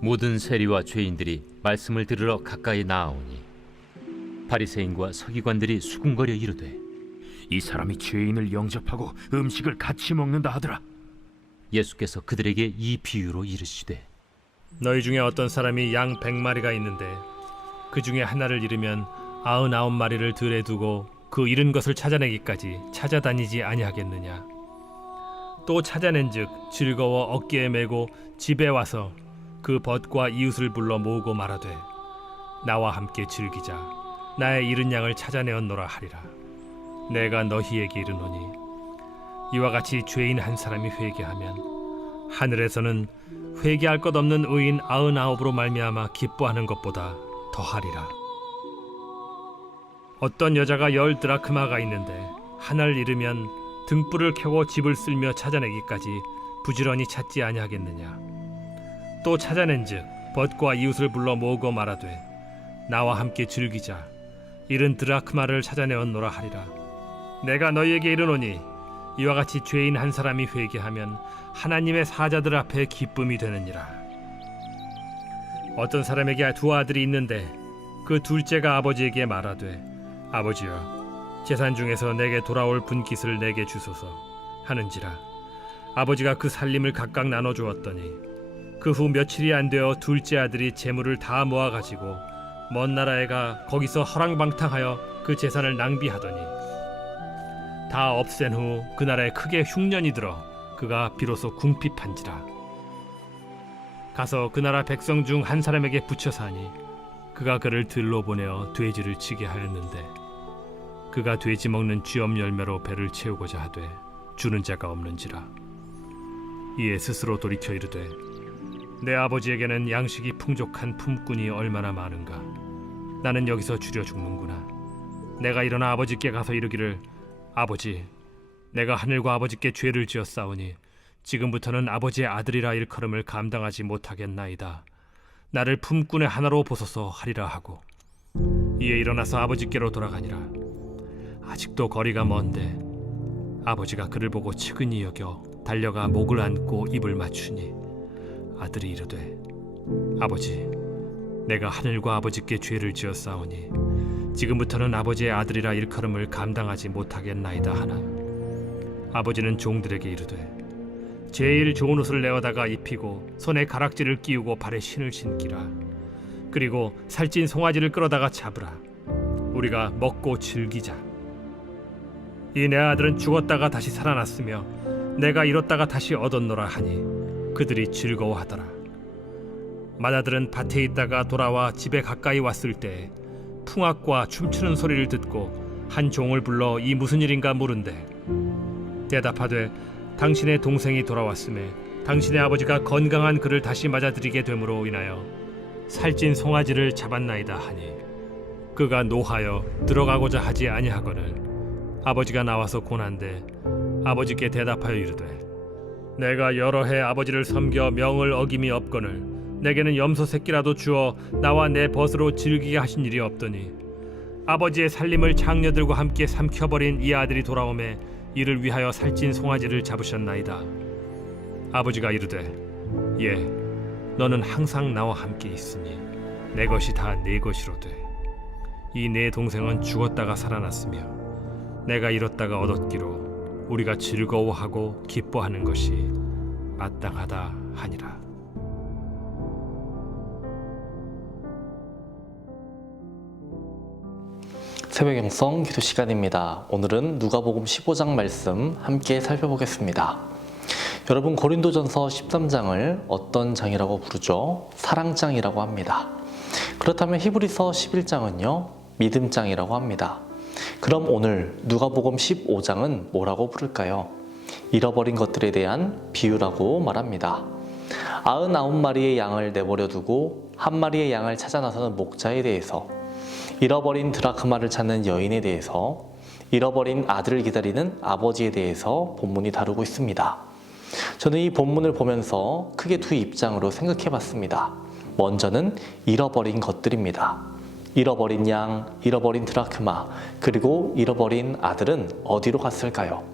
모든 세리와 죄인들이 말씀을 들으러 가까이 나아오니 바리새인과 서기관들이 수군거려 이르되 이 사람이 죄인을 영접하고 음식을 같이 먹는다 하더라. 예수께서 그들에게 이 비유로 이르시되 너희 중에 어떤 사람이 양 100마리가 있는데 그 중에 하나를 잃으면 99마리를 들에 두고 그 잃은 것을 찾아내기까지 찾아다니지 아니하겠느냐. 또 찾아낸즉 즐거워 어깨에 메고 집에 와서 그 벗과 이웃을 불러 모으고 말하되 나와 함께 즐기자. 나의 잃은 양을 찾아내었노라 하리라. 내가 너희에게 이르노니 이와 같이 죄인 한 사람이 회개하면 하늘에서는 회개할 것 없는 의인 99으로 말미암아 기뻐하는 것보다 더하리라. 어떤 여자가 10 드라크마가 있는데 하나를 잃으면 등불을 켜고 집을 쓸며 찾아내기까지 부지런히 찾지 아니하겠느냐. 또 찾아낸즉 벗과 이웃을 불러 모으고 말하되 나와 함께 즐기자. 잃은 드라크마를 찾아내었노라 하리라. 내가 너희에게 이르노니 이와 같이 죄인 한 사람이 회개하면 하나님의 사자들 앞에 기쁨이 되느니라. 어떤 사람에게 2 아들이 있는데 그 둘째가 아버지에게 말하되 아버지여 재산 중에서 내게 돌아올 분깃을 내게 주소서 하는지라. 아버지가 그 살림을 각각 나눠 주었더니 그 후 며칠이 안 되어 둘째 아들이 재물을 다 모아가지고 먼 나라에 가 거기서 허랑방탕하여 그 재산을 낭비하더니 다 없앤 후 그 나라에 크게 흉년이 들어 그가 비로소 궁핍한지라. 가서 그 나라 백성 중 한 사람에게 붙여 사니 그가 그를 들로 보내어 돼지를 치게 하였는데 그가 돼지 먹는 쥐엄 열매로 배를 채우고자 하되 주는 자가 없는지라. 이에 스스로 돌이켜 이르되 내 아버지에게는 양식이 풍족한 품꾼이 얼마나 많은가. 나는 여기서 줄여 죽는구나. 내가 일어나 아버지께 가서 이르기를 아버지, 내가 하늘과 아버지께 죄를 지었사오니 지금부터는 아버지의 아들이라 일컬음을 감당하지 못하겠나이다. 나를 품꾼의 하나로 보소서 하리라 하고 이에 일어나서 아버지께로 돌아가니라. 아직도 거리가 먼데 아버지가 그를 보고 측은히 여겨 달려가 목을 안고 입을 맞추니 아들이 이르되 아버지, 내가 하늘과 아버지께 죄를 지었사오니 지금부터는 아버지의 아들이라 일컬음을 감당하지 못하겠나이다 하나 아버지는 종들에게 이르되 제일 좋은 옷을 내어다가 입히고 손에 가락지를 끼우고 발에 신을 신기라. 그리고 살찐 송아지를 끌어다가 잡으라. 우리가 먹고 즐기자. 이 내 아들은 죽었다가 다시 살아났으며 내가 잃었다가 다시 얻었노라 하니 그들이 즐거워하더라. 맏아들은 밭에 있다가 돌아와 집에 가까이 왔을 때 풍악과 춤추는 소리를 듣고 한 종을 불러 이 무슨 일인가 물은데 대답하되 당신의 동생이 돌아왔음에 당신의 아버지가 건강한 그를 다시 맞아들이게 됨으로 인하여 살찐 송아지를 잡았나이다 하니 그가 노하여 들어가고자 하지 아니하거늘 아버지가 나와서 고난데 아버지께 대답하여 이르되 내가 여러 해 아버지를 섬겨 명을 어김이 없거늘 내게는 염소 새끼라도 주어 나와 내 벗으로 즐기게 하신 일이 없더니 아버지의 살림을 장녀들과 함께 삼켜버린 이 아들이 돌아오매 이를 위하여 살찐 송아지를 잡으셨나이다. 아버지가 이르되 예, 너는 항상 나와 함께 있으니 내 것이 다 네 것이로되 이 내 동생은 죽었다가 살아났으며 내가 잃었다가 얻었기로 우리가 즐거워하고 기뻐하는 것이 마땅하다 하니라. 새벽 영성 기도 시간입니다. 오늘은 누가복음 15장 말씀 함께 살펴보겠습니다. 여러분, 고린도전서 13장을 어떤 장이라고 부르죠? 사랑장이라고 합니다. 그렇다면 히브리서 11장은요? 믿음장이라고 합니다. 그럼 오늘 누가복음 15장은 뭐라고 부를까요? 잃어버린 것들에 대한 비유라고 말합니다. 99마리의 양을 내버려 두고 한 마리의 양을 찾아 나서는 목자에 대해서, 잃어버린 드라크마를 찾는 여인에 대해서, 잃어버린 아들을 기다리는 아버지에 대해서 본문이 다루고 있습니다. 저는 이 본문을 보면서 크게 두 입장으로 생각해 봤습니다. 먼저는 잃어버린 것들입니다. 잃어버린 양, 잃어버린 드라크마, 그리고 잃어버린 아들은 어디로 갔을까요?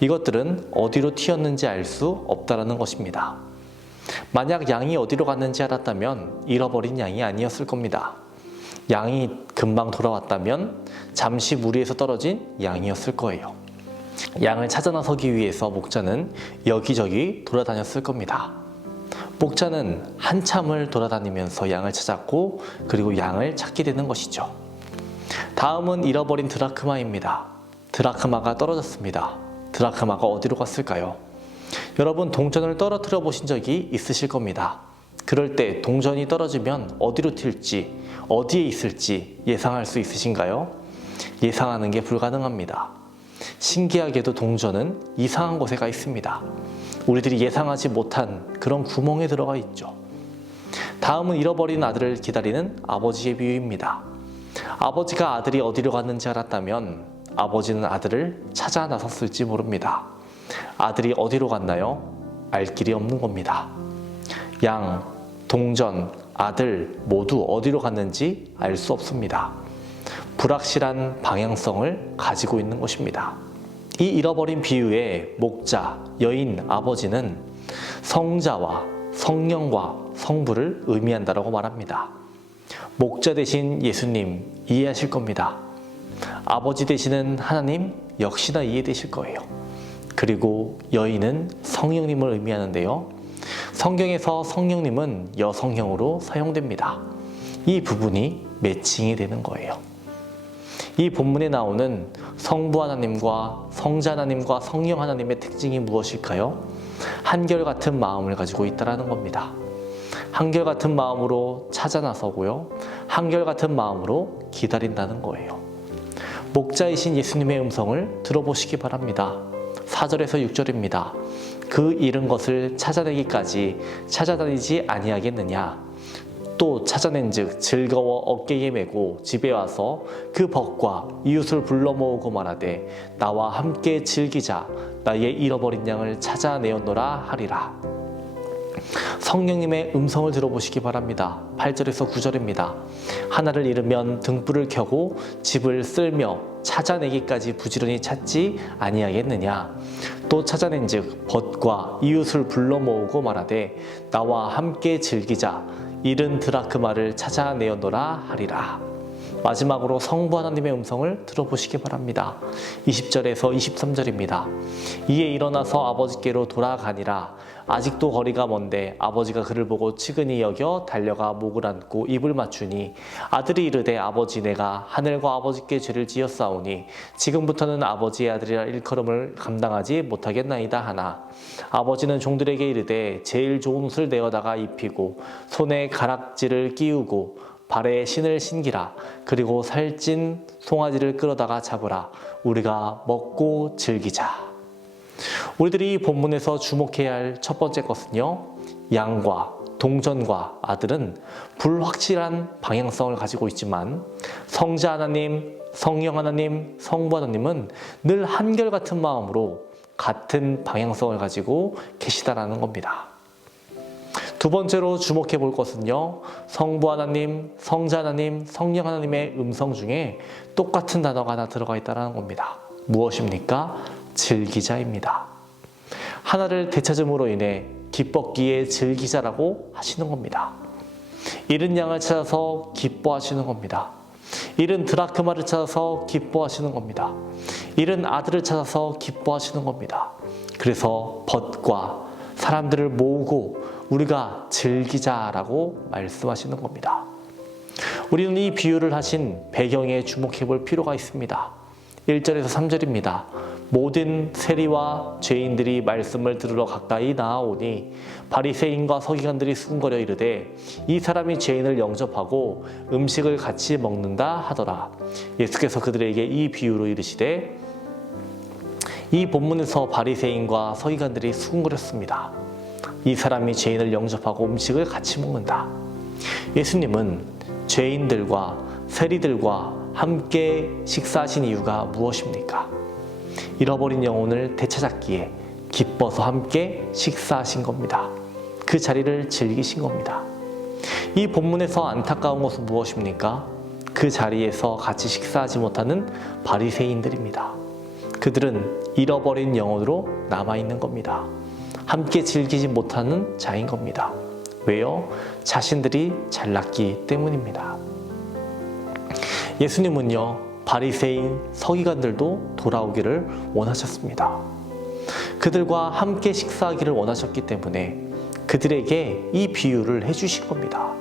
이것들은 어디로 튀었는지 알 수 없다라는 것입니다. 만약 양이 어디로 갔는지 알았다면 잃어버린 양이 아니었을 겁니다. 양이 금방 돌아왔다면 잠시 무리에서 떨어진 양이었을 거예요. 양을 찾아 나서기 위해서 목자는 여기저기 돌아다녔을 겁니다. 목자는 한참을 돌아다니면서 양을 찾았고 그리고 양을 찾게 되는 것이죠. 다음은 잃어버린 드라크마입니다. 드라크마가 떨어졌습니다. 드라크마가 어디로 갔을까요? 여러분 동전을 떨어뜨려 보신 적이 있으실 겁니다. 그럴 때 동전이 떨어지면 어디로 튈지, 어디에 있을지 예상할 수 있으신가요? 예상하는 게 불가능합니다. 신기하게도 동전은 이상한 곳에 가 있습니다. 우리들이 예상하지 못한 그런 구멍에 들어가 있죠. 다음은 잃어버린 아들을 기다리는 아버지의 비유입니다. 아버지가 아들이 어디로 갔는지 알았다면 아버지는 아들을 찾아 나섰을지 모릅니다. 아들이 어디로 갔나요? 알 길이 없는 겁니다. 양, 동전, 아들 모두 어디로 갔는지 알 수 없습니다. 불확실한 방향성을 가지고 있는 것입니다. 이 잃어버린 비유의 목자, 여인, 아버지는 성자와 성령과 성부를 의미한다고 말합니다. 목자 대신 예수님 이해하실 겁니다. 아버지 되시는 하나님 역시나 이해되실 거예요. 그리고 여인은 성령님을 의미하는데요. 성경에서 성령님은 여성형으로 사용됩니다. 이 부분이 매칭이 되는 거예요. 이 본문에 나오는 성부 하나님과 성자 하나님과 성령 하나님의 특징이 무엇일까요? 한결같은 마음을 가지고 있다는 겁니다. 한결같은 마음으로 찾아 나서고요. 한결같은 마음으로 기다린다는 거예요. 목자이신 예수님의 음성을 들어보시기 바랍니다. 4절에서 6절입니다. 그 잃은 것을 찾아내기까지 찾아다니지 아니하겠느냐? 또 찾아낸즉 즐거워 어깨에 메고 집에 와서 그 벗과 이웃을 불러 모으고 말하되 나와 함께 즐기자. 나의 잃어버린 양을 찾아내었노라 하리라. 성령님의 음성을 들어보시기 바랍니다. 8절에서 9절입니다. 하나를 잃으면 등불을 켜고 집을 쓸며 찾아내기까지 부지런히 찾지 아니하겠느냐. 또 찾아낸즉 벗과 이웃을 불러 모으고 말하되 나와 함께 즐기자. 잃은 드라크마를 찾아내었노라 하리라. 마지막으로 성부 하나님의 음성을 들어보시기 바랍니다. 20절에서 23절입니다. 이에 일어나서 아버지께로 돌아가니라. 아직도 거리가 먼데 아버지가 그를 보고 측은히 여겨 달려가 목을 안고 입을 맞추니 아들이 이르되 아버지 내가 하늘과 아버지께 죄를 지었사오니 지금부터는 아버지의 아들이라 일컬음을 감당하지 못하겠나이다 하나 아버지는 종들에게 이르되 제일 좋은 옷을 내어다가 입히고 손에 가락지를 끼우고 발에 신을 신기라. 그리고 살찐 송아지를 끌어다가 잡으라. 우리가 먹고 즐기자. 우리들이 이 본문에서 주목해야 할 첫 번째 것은요, 양과 동전과 아들은 불확실한 방향성을 가지고 있지만 성자 하나님, 성령 하나님, 성부 하나님은 늘 한결같은 마음으로 같은 방향성을 가지고 계시다라는 겁니다. 두 번째로 주목해 볼 것은요, 성부 하나님, 성자 하나님, 성령 하나님의 음성 중에 똑같은 단어가 하나 들어가 있다는 겁니다. 무엇입니까? 즐기자입니다. 하나를 되찾음으로 인해 기뻤기에 즐기자라고 하시는 겁니다. 잃은 양을 찾아서 기뻐하시는 겁니다. 잃은 드라크마를 찾아서 기뻐하시는 겁니다. 잃은 아들을 찾아서 기뻐하시는 겁니다. 그래서 벗과 사람들을 모으고 우리가 즐기자라고 말씀하시는 겁니다. 우리는 이 비유를 하신 배경에 주목해 볼 필요가 있습니다. 1절에서 3절입니다. 모든 세리와 죄인들이 말씀을 들으러 가까이 나아오니 바리새인과 서기관들이 수군거려 이르되 이 사람이 죄인을 영접하고 음식을 같이 먹는다 하더라. 예수께서 그들에게 이 비유로 이르시되 이 본문에서 바리새인과 서기관들이 수군거렸습니다. 이 사람이 죄인을 영접하고 음식을 같이 먹는다. 예수님은 죄인들과 세리들과 함께 식사하신 이유가 무엇입니까? 잃어버린 영혼을 되찾았기에 기뻐서 함께 식사하신 겁니다. 그 자리를 즐기신 겁니다. 이 본문에서 안타까운 것은 무엇입니까? 그 자리에서 같이 식사하지 못하는 바리새인들입니다. 그들은 잃어버린 영혼으로 남아있는 겁니다. 함께 즐기지 못하는 자인 겁니다. 왜요? 자신들이 잘났기 때문입니다. 예수님은요, 바리새인, 서기관들도 돌아오기를 원하셨습니다. 그들과 함께 식사하기를 원하셨기 때문에 그들에게 이 비유를 해주신 겁니다.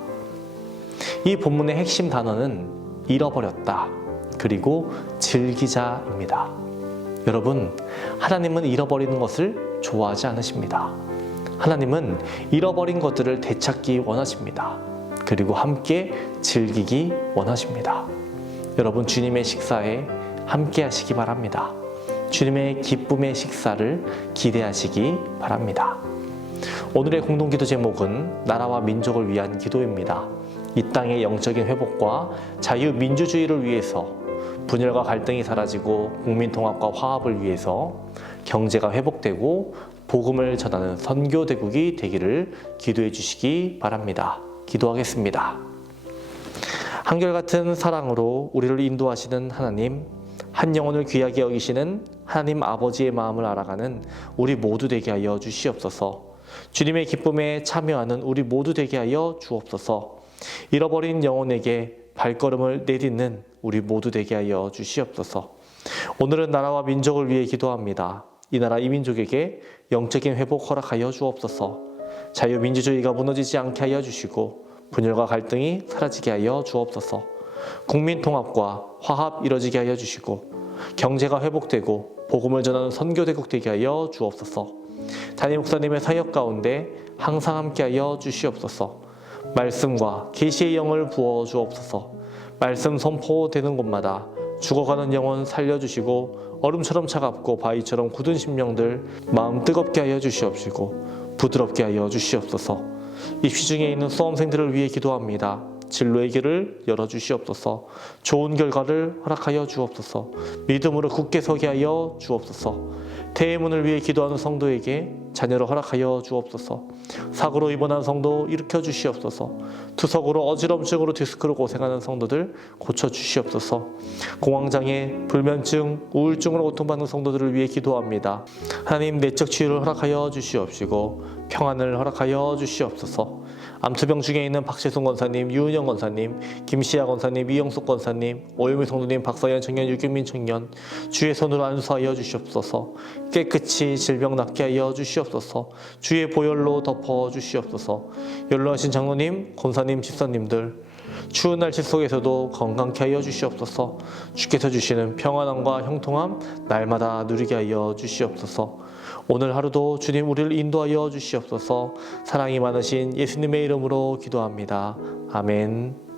이 본문의 핵심 단어는 잃어버렸다, 그리고 즐기자입니다. 여러분, 하나님은 잃어버리는 것을 좋아하지 않으십니다. 하나님은 잃어버린 것들을 되찾기 원하십니다. 그리고 함께 즐기기 원하십니다. 여러분, 주님의 식사에 함께 하시기 바랍니다. 주님의 기쁨의 식사를 기대하시기 바랍니다. 오늘의 공동기도 제목은 나라와 민족을 위한 기도입니다. 이 땅의 영적인 회복과 자유민주주의를 위해서, 분열과 갈등이 사라지고 국민 통합과 화합을 위해서 경제가 회복되고 복음을 전하는 선교대국이 되기를 기도해 주시기 바랍니다. 기도하겠습니다. 한결같은 사랑으로 우리를 인도하시는 하나님, 한 영혼을 귀하게 여기시는 하나님 아버지의 마음을 알아가는 우리 모두 되게 하여 주시옵소서. 주님의 기쁨에 참여하는 우리 모두 되게 하여 주옵소서. 잃어버린 영혼에게 발걸음을 내딛는 우리 모두 되게 하여 주시옵소서. 오늘은 나라와 민족을 위해 기도합니다. 이 나라 이 민족에게 영적인 회복 허락하여 주옵소서. 자유민주주의가 무너지지 않게 하여 주시고 분열과 갈등이 사라지게 하여 주옵소서. 국민 통합과 화합 이뤄지게 하여 주시고 경제가 회복되고 복음을 전하는 선교대국 되게 하여 주옵소서. 담임 목사님의 사역 가운데 항상 함께 하여 주시옵소서. 말씀과 계시의 영을 부어 주옵소서. 말씀 선포되는 곳마다 죽어가는 영혼 살려주시고 얼음처럼 차갑고 바위처럼 굳은 심령들 마음 뜨겁게 하여 주시옵시고 부드럽게 하여 주시옵소서. 입시 중에 있는 수험생들을 위해 기도합니다. 진로의 길을 열어주시옵소서. 좋은 결과를 허락하여 주옵소서. 믿음으로 굳게 서게 하여 주옵소서. 대문을 위해 기도하는 성도에게 자녀를 허락하여 주옵소서. 사고로 입원한 성도 일으켜 주시옵소서. 투석으로 어지럼증으로 디스크로 고생하는 성도들 고쳐 주시옵소서. 공황장애, 불면증, 우울증으로 고통받는 성도들을 위해 기도합니다. 하나님, 내적 치유를 허락하여 주시옵시고 평안을 허락하여 주시옵소서. 암투병 중에 있는 박재순 권사님, 유은영 권사님, 김시아 권사님, 이영숙 권사님, 오유미 성도님, 박서연 청년, 유경민 청년 주의 손으로 안수하여 주시옵소서. 깨끗이 질병 낫게 하여 주시옵소서. 주의 보혈로 덮어 주시옵소서. 연로하신 장로님, 권사님, 집사님들 추운 날씨 속에서도 건강케 하여 주시옵소서. 주께서 주시는 평안함과 형통함 날마다 누리게 하여 주시옵소서. 오늘 하루도 주님 우리를 인도하여 주시옵소서. 사랑이 많으신 예수님의 이름으로 기도합니다. 아멘.